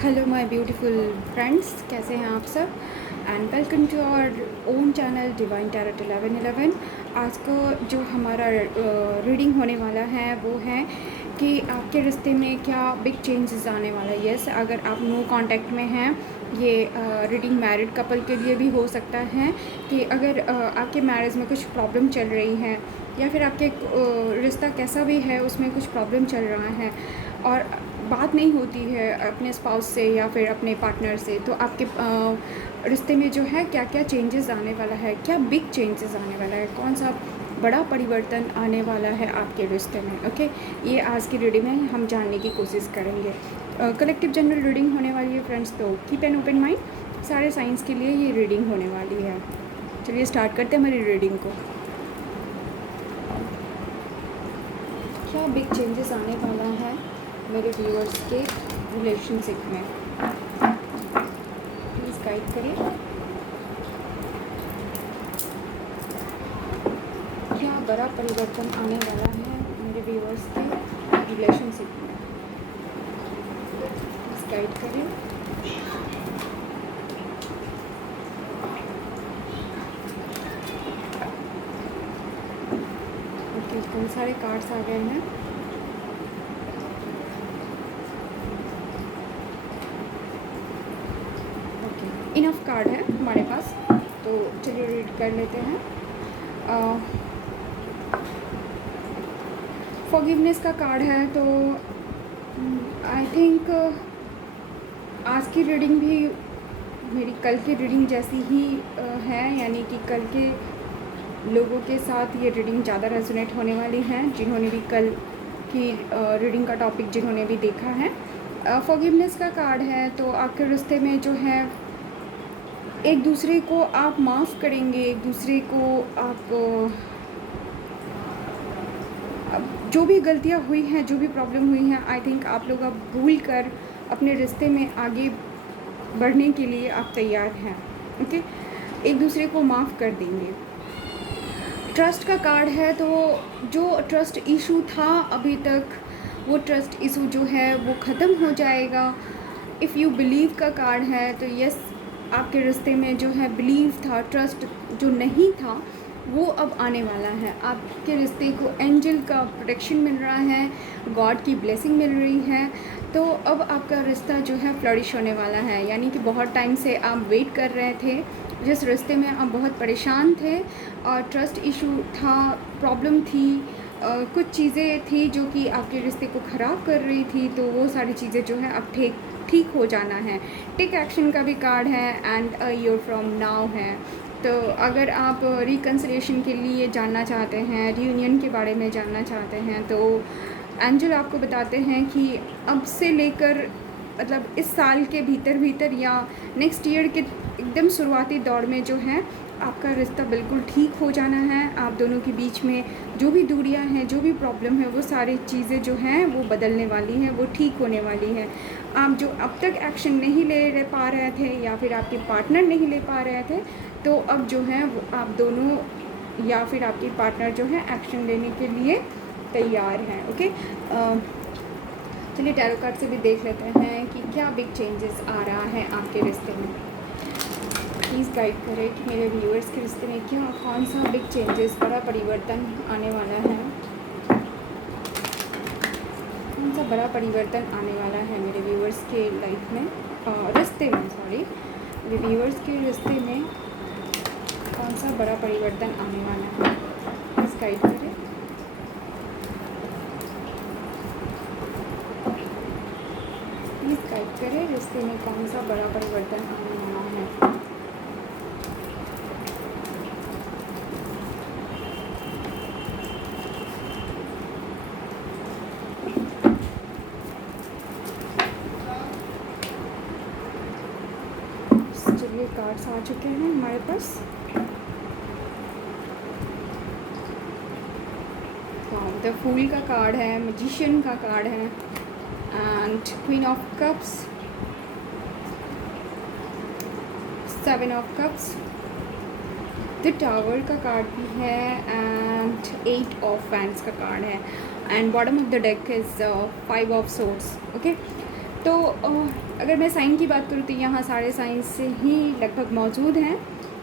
Hello my beautiful friends, कैसे हैं आप सब। And welcome to our own channel Divine Tarot 1111। आज को जो हमारा रीडिंग होने वाला है वो है कि आपके रिश्ते में क्या बिग चेंजेस आने वाला है। यस, अगर आप नो कांटेक्ट में हैं, ये रीडिंग मैरिड कपल के लिए भी हो सकता है कि अगर आपके मैरिज में कुछ प्रॉब्लम चल रही है या फिर आपके रिश्ता कैसा भी है उसमें कुछ प्रॉब्लम चल रहा है और बात नहीं होती है अपने स्पाउस से या फिर अपने पार्टनर से, तो आपके रिश्ते में जो है क्या क्या चेंजेस आने वाला है, क्या बिग चेंजेस आने वाला है, कौन सा बड़ा परिवर्तन आने वाला है आपके रिश्ते में। ओके, ये आज की रीडिंग में हम जानने की कोशिश करेंगे। कलेक्टिव जनरल रीडिंग होने वाली है फ्रेंड्स, तो कीप एन ओपन माइंड। सारे साइंस के लिए ये रीडिंग होने वाली है। चलिए स्टार्ट करते हैं हमारी रीडिंग को। क्या बिग चेंजेस आने वाला है मेरे व्यूअर्स के रिलेशनशिप में, प्लीज़ गाइड करिए। क्या बड़ा परिवर्तन आने वाला है मेरे व्यूअर्स के रिलेशनशिप में, प्लीज़ गाइड करिए। ओके, कई सारे कार्ड्स आ गए हैं। इनफ कार्ड है हमारे पास, तो चलिए रीड कर लेते हैं। फॉरगिवनेस का कार्ड है, तो आई थिंक आज की रीडिंग भी मेरी कल की रीडिंग जैसी ही है, यानी कि कल के लोगों के साथ ये रीडिंग ज़्यादा रेजोनेट होने वाली है, जिन्होंने भी कल की रीडिंग का टॉपिक जिन्होंने भी देखा है। फॉरगिवनेस का कार्ड है, तो आपके रिश्ते में जो है एक दूसरे को आप माफ़ करेंगे, एक दूसरे को आप जो भी गलतियाँ हुई हैं, जो भी प्रॉब्लम हुई हैं, आई थिंक आप लोग अब भूल कर अपने रिश्ते में आगे बढ़ने के लिए आप तैयार हैं। ओके, एक दूसरे को माफ़ कर देंगे। ट्रस्ट का कार्ड है, तो जो ट्रस्ट इशू था अभी तक, वो ट्रस्ट इशू जो है वो ख़त्म हो जाएगा। इफ़ यू बिलीव का कार्ड है, तो यस, आपके रिश्ते में जो है बिलीव था, ट्रस्ट जो नहीं था वो अब आने वाला है। आपके रिश्ते को एंजल का प्रोटेक्शन मिल रहा है, गॉड की ब्लेसिंग मिल रही है, तो अब आपका रिश्ता जो है फ्लरिश होने वाला है। यानी कि बहुत टाइम से आप वेट कर रहे थे, जिस रिश्ते में आप बहुत परेशान थे और ट्रस्ट इशू था, प्रॉब्लम थी, कुछ चीज़ें थी जो कि आपके रिश्ते को ख़राब कर रही थी, तो वो सारी चीज़ें जो है अब ठीक हो जाना है। टेक एक्शन का भी कार्ड है and a year from now है। तो अगर आप रिकन्सिलिएशन के लिए जानना चाहते हैं, रियूनियन के बारे में जानना चाहते हैं, तो एंजल आपको बताते हैं कि अब से लेकर मतलब इस साल के भीतर या नेक्स्ट ईयर के एकदम शुरुआती दौर में जो है आपका रिश्ता बिल्कुल ठीक हो जाना है। आप दोनों के बीच में जो भी दूरियां हैं, जो भी प्रॉब्लम है, वो सारी चीज़ें जो हैं वो बदलने वाली हैं, वो ठीक होने वाली है। आप जो अब तक एक्शन नहीं ले पा रहे थे या फिर आपके पार्टनर नहीं ले पा रहे थे, तो अब जो है वो आप दोनों या फिर आपके पार्टनर जो है एक्शन लेने के लिए तैयार हैं। ओके, चलिए टैरो कार्ड से भी देख लेते हैं कि क्या बिग चेंजेस आ रहा है आपके रिश्ते में। प्लीज़ गाइड करें कि मेरे व्यूअर्स के रिश्ते में क्या कौन सा बिग चेंजेस, बड़ा परिवर्तन आने वाला है, कौन सा बड़ा परिवर्तन आने वाला है मेरे व्यूअर्स के लाइफ में, रिश्ते में, सॉरी, मेरे व्यूअर्स के रिश्ते में कौन सा बड़ा परिवर्तन आने वाला है। प्लीज़ गाइड करें। प्लीज़ गाइड करें, रिश्ते में कौन सा बड़ा परिवर्तन आने वाला है। चलिए कार्ड्स आ चुके हैं हमारे पास। द फूल का कार्ड है, मैजिशियन का कार्ड है and queen of cups, 7 of cups, the tower का कार्ड भी है एंड 8 ऑफ वैंड्स का कार्ड है and bottom of the deck is 5 of swords. Okay, तो अगर मैं साइन की बात करूँ तो यहाँ सारे साइन से ही लगभग मौजूद हैं।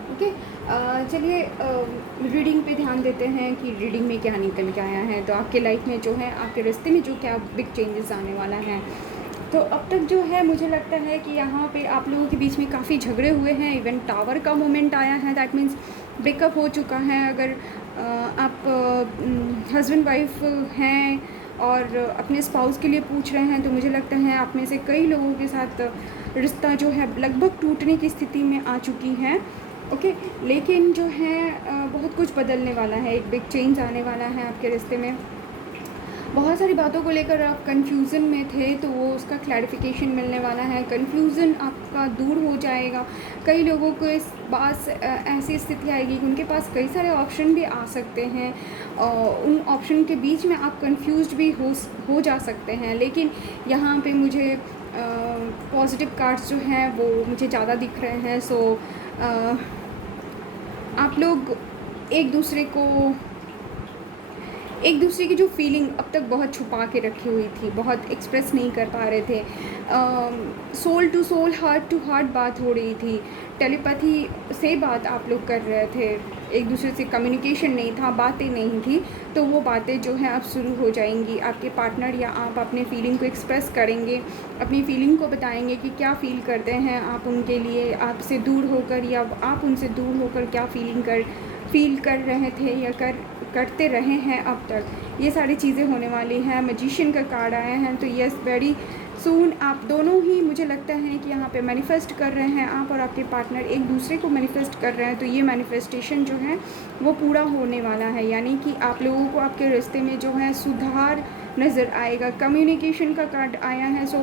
ओके, चलिए रीडिंग पे ध्यान देते हैं कि रीडिंग में क्या निकल के आया है। तो आपके लाइफ में जो है, आपके रिश्ते में जो क्या बिग चेंजेस आने वाला है। तो अब तक जो है मुझे लगता है कि यहाँ पे आप लोगों के बीच में काफ़ी झगड़े हुए हैं। इवन टावर का मोमेंट आया है, दैट मीन्स ब्रेकअप हो चुका है। अगर आप हस्बैंड वाइफ हैं और अपने स्पाउस के लिए पूछ रहे हैं, तो मुझे लगता है आप में से कई लोगों के साथ रिश्ता जो है लगभग टूटने की स्थिति में आ चुकी है। ओके, लेकिन जो है बहुत कुछ बदलने वाला है, एक बिग चेंज आने वाला है आपके रिश्ते में। बहुत सारी बातों को लेकर आप कंफ्यूजन में थे, तो वो उसका क्लैरिफिकेशन मिलने वाला है। कंफ्यूजन आपका दूर हो जाएगा। कई लोगों को इस बात से ऐसी स्थिति आएगी कि उनके पास कई सारे ऑप्शन भी आ सकते हैं और उन ऑप्शन के बीच में आप कंफ्यूज्ड भी हो जा सकते हैं। लेकिन यहाँ पे मुझे पॉजिटिव कार्ड्स जो हैं वो मुझे ज़्यादा दिख रहे हैं। सो आप लोग एक दूसरे की जो फीलिंग अब तक बहुत छुपा के रखी हुई थी, बहुत एक्सप्रेस नहीं कर पा रहे थे। Soul to soul, heart to heart बात हो रही थी, टेलीपैथी से बात आप लोग कर रहे थे, एक दूसरे से कम्युनिकेशन नहीं था, बातें नहीं थी। तो वो बातें जो हैं अब शुरू हो जाएंगी। आपके पार्टनर या आप अपने फीलिंग को एक्सप्रेस करेंगे, अपनी फीलिंग को बताएंगे कि क्या फ़ील करते हैं आप उनके लिए, आपसे दूर होकर या आप उनसे दूर होकर क्या फील कर रहे थे या करते रहे हैं अब तक। ये सारी चीज़ें होने वाली हैं। मैजिशियन का कार्ड आया है, तो यस, वेरी सून आप दोनों ही मुझे लगता है कि यहाँ पे मैनिफेस्ट कर रहे हैं। आप और आपके पार्टनर एक दूसरे को मैनिफेस्ट कर रहे हैं, तो ये मैनिफेस्टेशन जो है वो पूरा होने वाला है। यानी कि आप लोगों को आपके रिश्ते में जो है सुधार नज़र आएगा। कम्युनिकेशन का कार्ड आया है, सो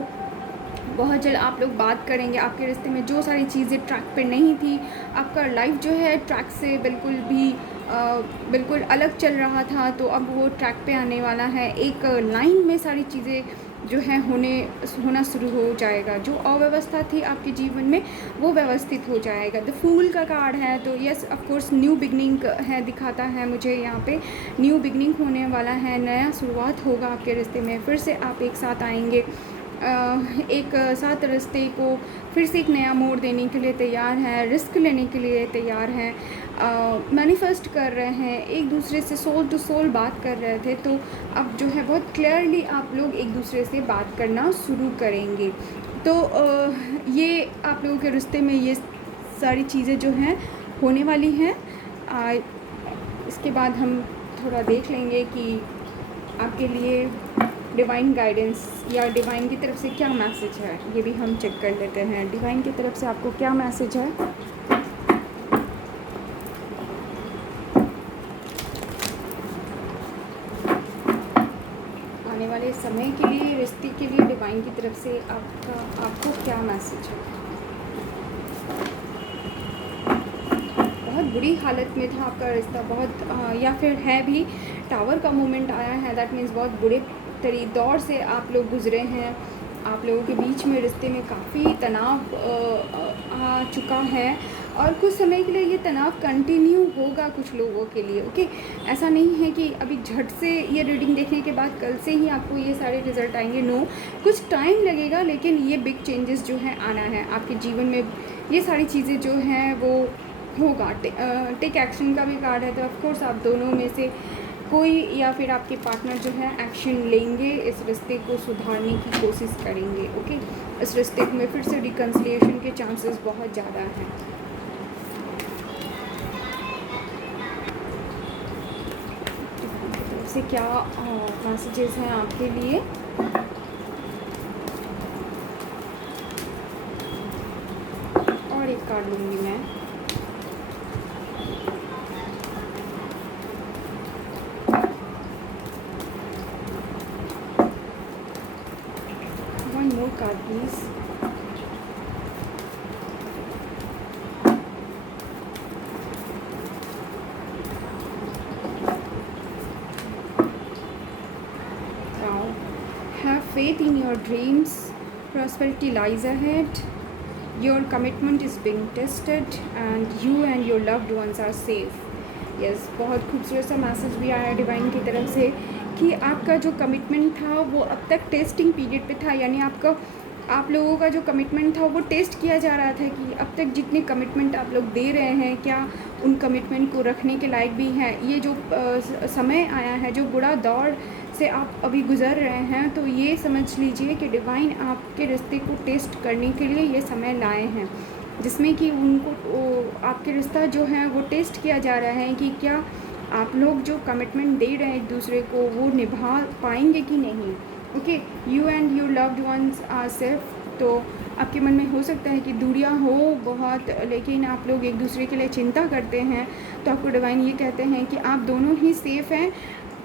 बहुत जल्द आप लोग बात करेंगे। आपके रिश्ते में जो सारी चीज़ें ट्रैक पे नहीं थी, आपका लाइफ जो है ट्रैक से बिल्कुल अलग चल रहा था, तो अब वो ट्रैक पे आने वाला है। एक लाइन में सारी चीज़ें जो है होना शुरू हो जाएगा। जो अव्यवस्था थी आपके जीवन में वो व्यवस्थित हो जाएगा। द फूल का कार्ड है, तो yes of course new beginning है, दिखाता है मुझे यहाँ पे न्यू बिगनिंग होने वाला है। नया शुरुआत होगा आपके रिश्ते में, फिर से आप एक साथ आएंगे, एक साथ रिश्ते को फिर से एक नया मोड़ देने के लिए तैयार हैं, रिस्क लेने के लिए तैयार हैं, मैनिफेस्ट कर रहे हैं, एक दूसरे से सोल टू सोल बात कर रहे थे, तो अब जो है बहुत क्लियरली आप लोग एक दूसरे से बात करना शुरू करेंगे। तो ये आप लोगों के रिश्ते में ये सारी चीज़ें जो हैं होने वाली हैं। इसके बाद हम थोड़ा देख लेंगे कि आपके लिए डिवाइन गाइडेंस या डिवाइन की तरफ से क्या मैसेज है, ये भी हम चेक कर लेते हैं। डिवाइन की तरफ से आपको क्या मैसेज है। आने वाले समय के लिए, रिश्ते के लिए डिवाइन की तरफ से आपको क्या मैसेज है। बहुत बुरी हालत में था आपका रिश्ता, बहुत या फिर है भी। टावर का मोमेंट आया है, दैट मीन्स बहुत बुरे दौर से आप लोग गुजरे हैं। आप लोगों के बीच में रिश्ते में काफ़ी तनाव आ चुका है और कुछ समय के लिए ये तनाव कंटिन्यू होगा कुछ लोगों के लिए। ओके, ऐसा नहीं है कि अभी झट से ये रीडिंग देखने के बाद कल से ही आपको ये सारे रिजल्ट आएंगे। नो, कुछ टाइम लगेगा, लेकिन ये बिग चेंजेस जो है आना है आपके जीवन में। ये सारी चीज़ें जो हैं वो होगा। टेक एक्शन का भी कार्ड है, तो ऑफकोर्स आप दोनों में से कोई या फिर आपके पार्टनर जो है एक्शन लेंगे, इस रिश्ते को सुधारने की कोशिश करेंगे। ओके, इस रिश्ते में फिर से रिकन्सिलिएशन के चांसेस बहुत ज़्यादा हैं। से क्या मैसेजेस हैं आपके लिए। और एक कार्ड लूँगी मैं। More card please. Now, have faith in your dreams. Prosperity lies ahead. Your commitment is being tested and you and your loved ones are safe. Yes, बहुत खूबसूरत सा मैसेज भी आया डिवाइन की तरफ से कि आपका जो कमिटमेंट था वो अब तक टेस्टिंग पीरियड पे था। यानी आप लोगों का जो कमिटमेंट था वो टेस्ट किया जा रहा था कि अब तक जितने कमिटमेंट आप लोग दे रहे हैं क्या उन कमिटमेंट को रखने के लायक भी हैं। ये जो समय आया है, जो बुरा दौर से आप अभी गुज़र रहे हैं, तो ये समझ लीजिए कि डिवाइन आपके रिश्ते को टेस्ट करने के लिए ये समय लाए हैं, जिसमें कि उनको आपके रिश्ता जो है वो टेस्ट किया जा रहा है कि क्या आप लोग जो कमिटमेंट दे रहे हैं एक दूसरे को वो निभा पाएंगे कि नहीं। Okay, you and your loved ones are safe. तो आपके मन में हो सकता है कि दूरियां हो बहुत, लेकिन आप लोग एक दूसरे के लिए चिंता करते हैं। तो आपको डिवाइन ये कहते हैं कि आप दोनों ही सेफ़ हैं,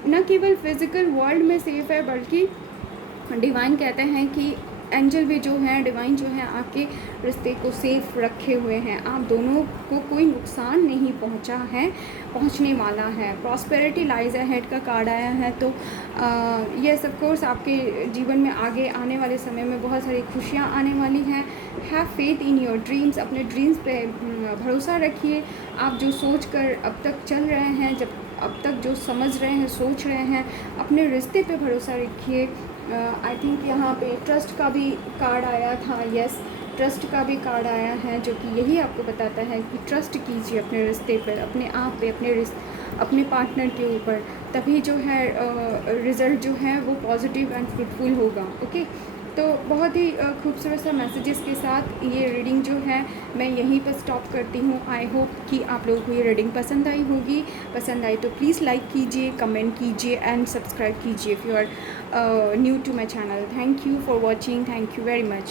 न केवल फिज़िकल वर्ल्ड में सेफ़ है, बल्कि डिवाइन कहते हैं कि एंजल भी जो हैं, डिवाइन जो है, आपके रिश्ते को सेफ़ रखे हुए हैं। आप दोनों को कोई नुकसान नहीं पहुंचा है, पहुंचने वाला है। प्रॉस्पेरिटी लाइज अहेड का कार्ड आया है। तो यस ऑफ कोर्स आपके जीवन में आगे आने वाले समय में बहुत सारी खुशियां आने वाली हैं। Have faith in your dreams, अपने ड्रीम्स पे भरोसा रखिए। आप जो सोच कर अब तक चल रहे हैं, जब अब तक जो समझ रहे हैं, सोच रहे हैं, अपने रिश्ते पे भरोसा रखिए। आई थिंक यहाँ पे ट्रस्ट का भी कार्ड आया था। यस, ट्रस्ट का भी कार्ड आया है, जो कि यही आपको बताता है कि ट्रस्ट कीजिए अपने रिश्ते पर, अपने आप पे, अपने पार्टनर के ऊपर, तभी जो है रिज़ल्ट जो है वो पॉजिटिव एंड फ्रूटफुल होगा। ओके, तो बहुत ही खूबसूरत सा मैसेजेस के साथ ये रीडिंग जो है मैं यहीं पर स्टॉप करती हूँ। आई होप कि आप लोगों को ये रीडिंग पसंद आई होगी। पसंद आई तो प्लीज़ लाइक कीजिए, कमेंट कीजिए एंड सब्सक्राइब कीजिए if you are new to my channel. Thank you for watching, thank you very much.